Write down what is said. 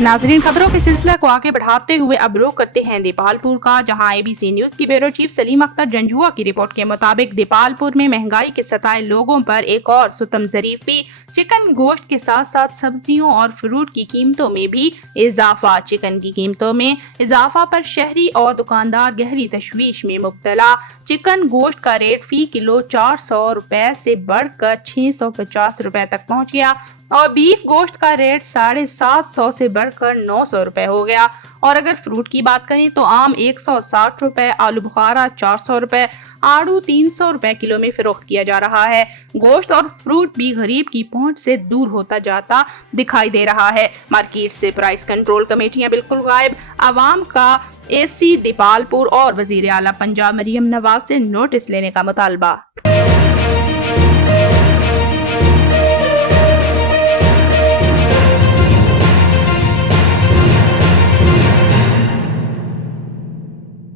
नाज़रीन, खबरों के सिलसिला को आगे बढ़ाते हुए अब रुख करते हैं देपालपुर का, जहां ABC न्यूज की ब्यूरो चीफ सलीम अख्तर जंजुआ की रिपोर्ट के मुताबिक देपालपुर में महंगाई के सताए लोगों पर एक और सुतम ज़रीफी। चिकन गोश्त के साथ साथ सब्जियों और फ्रूट की कीमतों में भी इजाफा। चिकन की कीमतों में इजाफा पर शहरी और दुकानदार गहरी तशवीश में मुब्तला। चिकन गोश्त का रेट फी किलो 400 रुपए से बढ़कर 650 रुपए तक पहुँच गया और बीफ गोश्त का रेट 750 से बढ़कर 900 रुपए हो गया। और अगर फ्रूट की बात करें तो आम 160 रुपए, आलू बुखारा 400 रुपए, आड़ू 300 रुपए किलो में फरोख्त किया जा रहा है। गोश्त और फ्रूट भी गरीब की पहुंच से दूर होता जाता दिखाई दे रहा है। मार्केट से प्राइस कंट्रोल कमेटियां बिल्कुल गायब। आवाम का AC देपालपुर और वजीर आला पंजाब मरियम नवाज से नोटिस लेने का मुतालबा।